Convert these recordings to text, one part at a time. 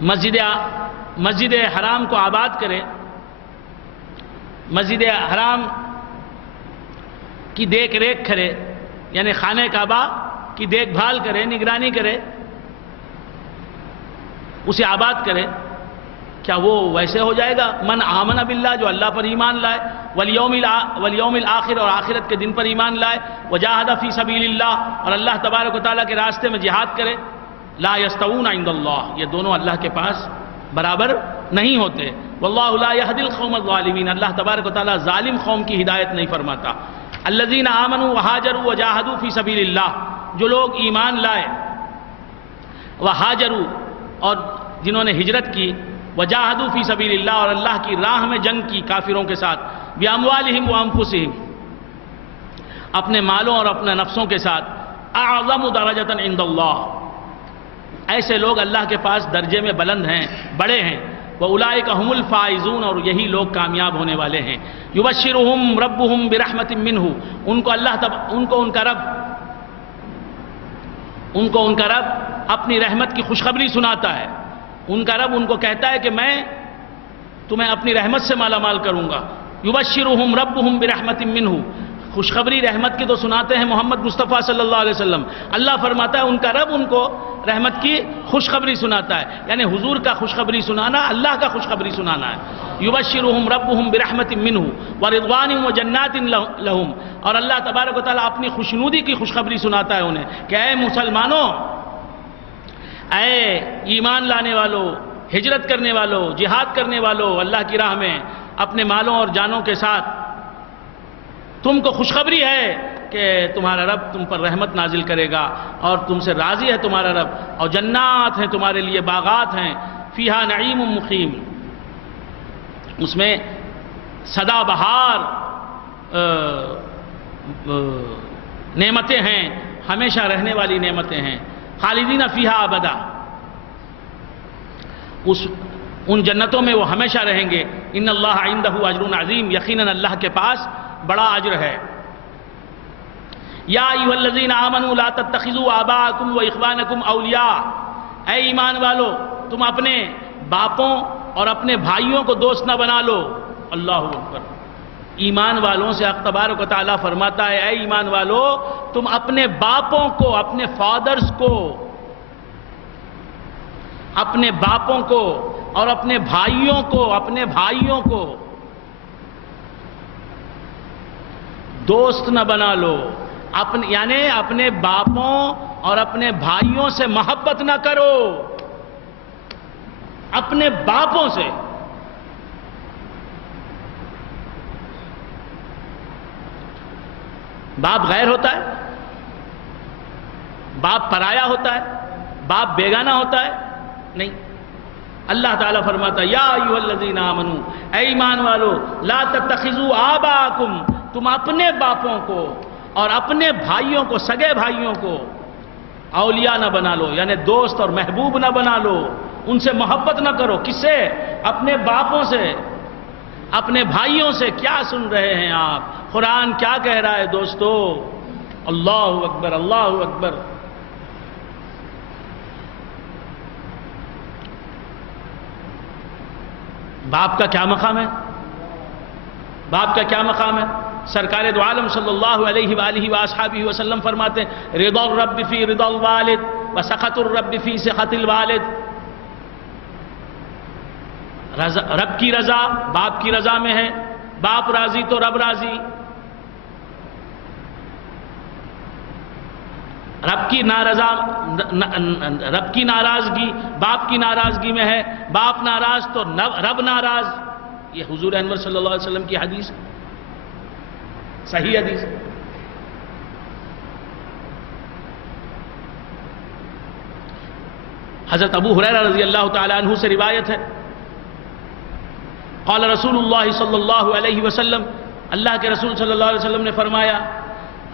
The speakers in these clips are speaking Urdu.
مسجد حرام کو آباد کرے، مسجد حرام کی دیکھ ریکھ کرے، یعنی خانہ کعبہ کی دیکھ بھال کرے، نگرانی کرے، اسے آباد کرے، کیا وہ ویسے ہو جائے گا؟ من آمن باللہ، جو اللہ پر ایمان لائے، والیوم الآخر، اور آخرت کے دن پر ایمان لائے، وجاہد فی سبیل اللہ، اور اللہ تبارک و تعالیٰ کے راستے میں جہاد کرے، لا یستوون عند اللہ، یہ دونوں اللہ کے پاس برابر نہیں ہوتے۔ واللہ لا یہدی القوم الظالمین، اللہ تبارک و تعالیٰ ظالم قوم کی ہدایت نہیں فرماتا۔ الذین آمنوا وہاجروا وجاہدوا فی سبیل اللہ، جو لوگ ایمان لائے، وہاجروا، اور جنہوں نے ہجرت کی، وجاہدوا فی سبیل اللہ، اور اللہ کی راہ میں جنگ کی کافروں کے ساتھ، باموالہم وانفسہم، اپنے مالوں اور اپنے نفسوں کے ساتھ، اعظم درجۃ عند اللہ، ایسے لوگ اللہ کے پاس درجے میں بلند ہیں، بڑے ہیں۔ وَأُولَئِكَ هُمُ الْفَائِزُونَ، اور یہی لوگ کامیاب ہونے والے ہیں۔ يُبَشِّرُهُمْ رَبُّهُمْ بِرَحْمَةٍ مِّنْهُ، ان کو ان کا رب اپنی رحمت کی خوشخبری سناتا ہے۔ ان کا رب ان کو کہتا ہے کہ میں تمہیں اپنی رحمت سے مالا مال کروں گا۔ يُبَشِّرُهُمْ رَبُّهُمْ بِرَحْمَةٍ مِّنْهُ، خوشخبری رحمت کی تو سناتے ہیں محمد مصطفیٰ صلی اللہ علیہ وسلم، اللہ فرماتا ہے ان کا رب ان کو رحمت کی خوشخبری سناتا ہے، یعنی حضور کا خوشخبری سنانا اللہ کا خوشخبری سنانا ہے۔ یبشرہم ربہم برحمت منہ ورضوان وجنات لہم، اور اللہ تبارک و تعالیٰ اپنی خوشنودی کی خوشخبری سناتا ہے انہیں کہ اے مسلمانوں، اے ایمان لانے والو، ہجرت کرنے والو، جہاد کرنے والو، اللہ کی راہ میں اپنے مالوں اور جانوں کے ساتھ، تم کو خوشخبری ہے کہ تمہارا رب تم پر رحمت نازل کرے گا اور تم سے راضی ہے تمہارا رب، اور جنات ہیں تمہارے لیے، باغات ہیں، فیہا نعیم مقیم، اس میں سدا بہار نعمتیں ہیں، ہمیشہ رہنے والی نعمتیں ہیں، خالدین فیہا ابدا، ان جنتوں میں وہ ہمیشہ رہیں گے۔ ان اللہ عندہ اجر عظیم، یقیناً اللہ کے پاس بڑا اجر ہے۔ یا ایھا الذین آمنوا لا تتخذوا آباءکم واخوانکم اولیاء، اے ایمان والو تم اپنے باپوں اور اپنے بھائیوں کو دوست نہ بنا لو۔ اللہ اکبر، ایمان والوں سے حق تبارک و تعالیٰ فرماتا ہے اے ایمان والو تم اپنے باپوں کو، اپنے فادرز کو، اپنے باپوں کو اور اپنے بھائیوں کو دوست نہ بنا لو، یعنی اپنے باپوں اور اپنے بھائیوں سے محبت نہ کرو، اپنے باپوں سے۔ باپ غیر ہوتا ہے، باپ پرایا ہوتا ہے، باپ بیگانہ ہوتا ہے؟ نہیں، اللہ تعالیٰ فرماتا ہے یا ایھا الذین آمنوا، اے ایمان والو لا تتخذوا آباءکم، تم اپنے باپوں کو اور اپنے بھائیوں کو، سگے بھائیوں کو اولیاء نہ بنا لو، یعنی دوست اور محبوب نہ بنا لو، ان سے محبت نہ کرو۔ کس سے؟ اپنے باپوں سے، اپنے بھائیوں سے۔ کیا سن رہے ہیں آپ؟ قرآن کیا کہہ رہا ہے دوستو؟ اللہ اکبر، اللہ اکبر۔ باپ کا کیا مقام ہے؟ باپ کا کیا مقام ہے؟ سرکار دو عالم صلی اللہ علیہ وآلہ وآصحابہ وسلم فرماتے ہیں رضا الرب فی رضا الوالد وسخط الرب فی سخط الوالد، رب کی رضا باپ کی رضا میں ہے، باپ راضی تو رب راضی، رب کی ناراضگی باپ کی ناراضگی میں ہے، باپ ناراض تو رب ناراض۔ یہ حضور انور صلی اللہ علیہ وسلم کی حدیث، صحیح حدیث۔ حضرت ابو ہریرہ رضی اللہ تعالی عنہ سے روایت ہے قال رسول اللہ صلی اللہ علیہ وسلم، اللہ کے رسول صلی اللہ علیہ وسلم نے فرمایا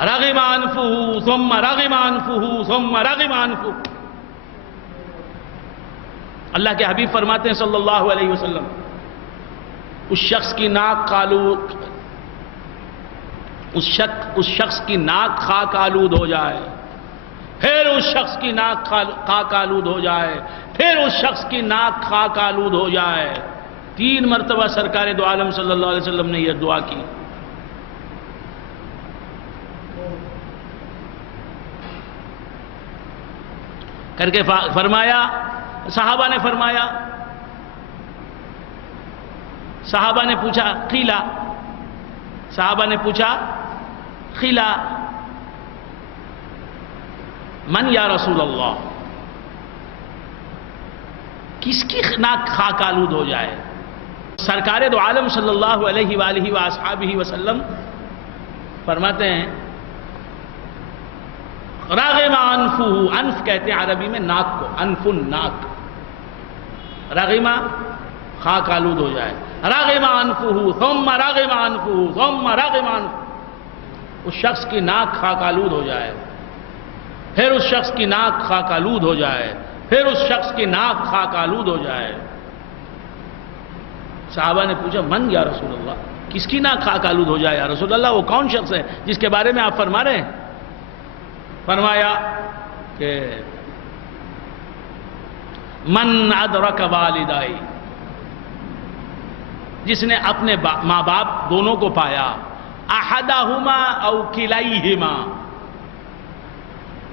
رغم انفہ ثم رغم انفہ ثم رغم انفہ، اللہ کے حبیب فرماتے ہیں صلی اللہ علیہ وسلم اس شخص کی ناک خاک آلود ہو جائے، پھر اس شخص کی ناک خاک آلود ہو جائے، پھر اس شخص کی ناک خاک آلود ہو جائے۔ 3 مرتبہ سرکار دو عالم صلی اللہ علیہ وسلم نے یہ دعا کی۔ کر کے فرمایا، صحابہ نے فرمایا، صحابہ نے پوچھا قیلا، صحابہ نے پوچھا قیلا من یا رسول اللہ، کس کی ناک خاک آلود ہو جائے؟ سرکار دو عالم صلی اللہ علیہ وآلہ وآصحابہ وسلم فرماتے ہیں راغم انفہ، انف کہتے ہیں عربی میں ناک کو، انف ناک، راغم خاک آلود ہو جائے، راغم انفہ ثم راغم انفہ ثم راغم انفہ، اس شخص کی ناک خاک آلود ہو جائے، پھر اس شخص کی ناک خاک آلود ہو جائے، پھر اس شخص کی ناک خاک آلود ہو جائے۔ صحابہ نے پوچھا من یا رسول اللہ، کس کی ناک خاک آلود ہو جائے یا رسول اللہ؟ وہ کون شخص ہے جس کے بارے میں آپ فرما رہے ہیں؟ فرمایا کہ من ادرک والدائی، جس نے اپنے ماں باپ دونوں کو پایا، احدہما او کلیہما،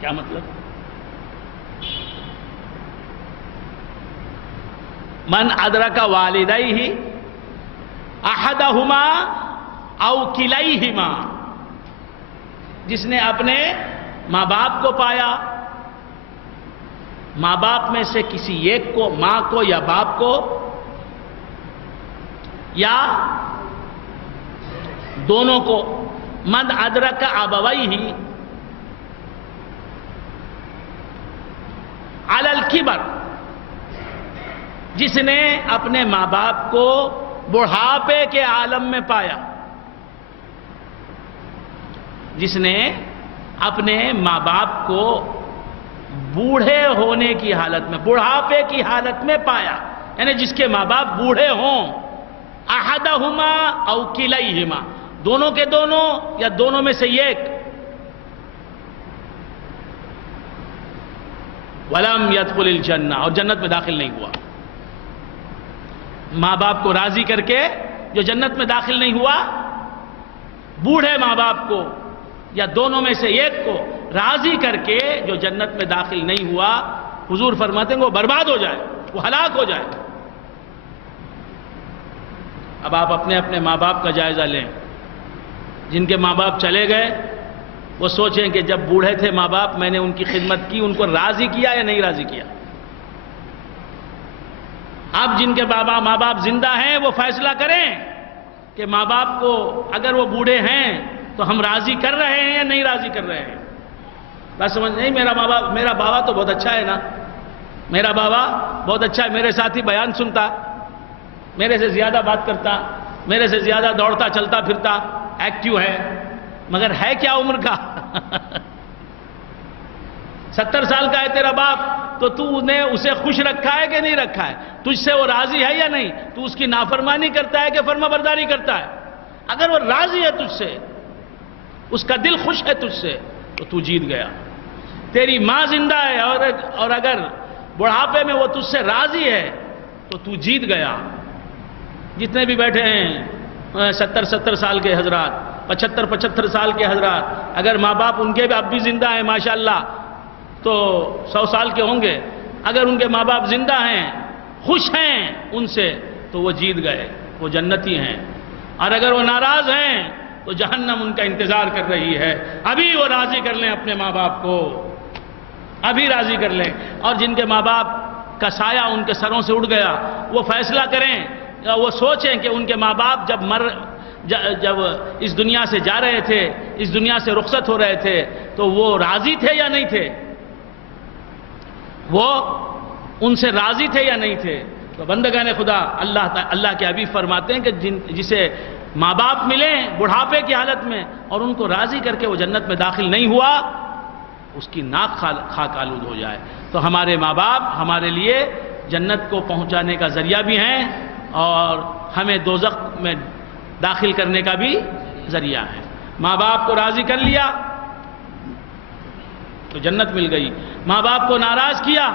کیا مطلب؟ من ادرک والدیہ احدہما او کلیہما، جس نے اپنے ماں باپ کو پایا، ماں باپ میں سے کسی ایک کو، ماں کو یا باپ کو، یا دونوں کو، من ادرک ابویہ علی الکبر، جس نے اپنے ماں باپ کو بڑھاپے کے عالم میں پایا، جس نے اپنے ماں باپ کو بوڑھے ہونے کی حالت میں، بڑھاپے کی حالت میں پایا، یعنی جس کے ماں باپ بوڑھے ہوں، احدہما او کلیہما، دونوں کے دونوں یا دونوں میں سے ایک، ولم يدخل الجنہ، اور جنت میں داخل نہیں ہوا۔ ماں باپ کو راضی کر کے جو جنت میں داخل نہیں ہوا، بوڑھے ماں باپ کو یا دونوں میں سے ایک کو راضی کر کے جو جنت میں داخل نہیں ہوا، حضور فرماتے ہیں وہ برباد ہو جائے، وہ ہلاک ہو جائے۔ اب آپ اپنے اپنے ماں باپ کا جائزہ لیں، جن کے ماں باپ چلے گئے وہ سوچیں کہ جب بوڑھے تھے ماں باپ، میں نے ان کی خدمت کی، ان کو راضی کیا یا نہیں راضی کیا؟ اب جن کے ماں باپ زندہ ہیں وہ فیصلہ کریں کہ ماں باپ کو اگر وہ بوڑھے ہیں تو ہم راضی کر رہے ہیں یا نہیں راضی کر رہے ہیں۔ بس سمجھ نہیں، میرا بابا تو بہت اچھا ہے نا، میرا بابا بہت اچھا ہے، میرے ساتھ ہی بیان سنتا، میرے سے زیادہ بات کرتا، میرے سے زیادہ دوڑتا چلتا پھرتا، ایکٹیو ہے، مگر ہے کیا عمر کا؟ 70 سال کا ہے تیرا باپ، تو تو نے اسے خوش رکھا ہے کہ نہیں رکھا ہے؟ تجھ سے وہ راضی ہے یا نہیں؟ تو اس کی نافرمانی کرتا ہے کہ فرما برداری کرتا ہے؟ اگر وہ راضی ہے تجھ سے، اس کا دل خوش ہے تجھ سے، تو تو جیت گیا۔ تیری ماں زندہ ہے اور اگر بڑھاپے میں وہ تجھ سے راضی ہے تو تو جیت گیا۔ جتنے بھی بیٹھے ہیں 70 سال کے حضرات، 75 سال کے حضرات، اگر ماں باپ ان کے بھی اب بھی زندہ ہیں ماشاءاللہ تو 100 سال کے ہوں گے، اگر ان کے ماں باپ زندہ ہیں، خوش ہیں ان سے، تو وہ جیت گئے، وہ جنتی ہیں۔ اور اگر وہ ناراض ہیں تو جہنم ان کا انتظار کر رہی ہے۔ ابھی وہ راضی کر لیں اپنے ماں باپ کو، ابھی راضی کر لیں۔ اور جن کے ماں باپ کا سایہ ان کے سروں سے اڑ گیا، وہ فیصلہ کریں، وہ سوچیں کہ ان کے ماں باپ جب اس دنیا سے جا رہے تھے، اس دنیا سے رخصت ہو رہے تھے، تو وہ راضی تھے یا نہیں تھے؟ وہ ان سے راضی تھے یا نہیں تھے؟ تو بندگان خدا، اللہ کے حبیب فرماتے ہیں کہ جسے ماں باپ ملیں بڑھاپے کی حالت میں اور ان کو راضی کر کے وہ جنت میں داخل نہیں ہوا، اس کی ناک خاک آلود ہو جائے۔ تو ہمارے ماں باپ ہمارے لیے جنت کو پہنچانے کا ذریعہ بھی ہیں اور ہمیں دوزخ میں داخل کرنے کا بھی ذریعہ ہے۔ ماں باپ کو راضی کر لیا تو جنت مل گئی، ماں باپ کو ناراض کیا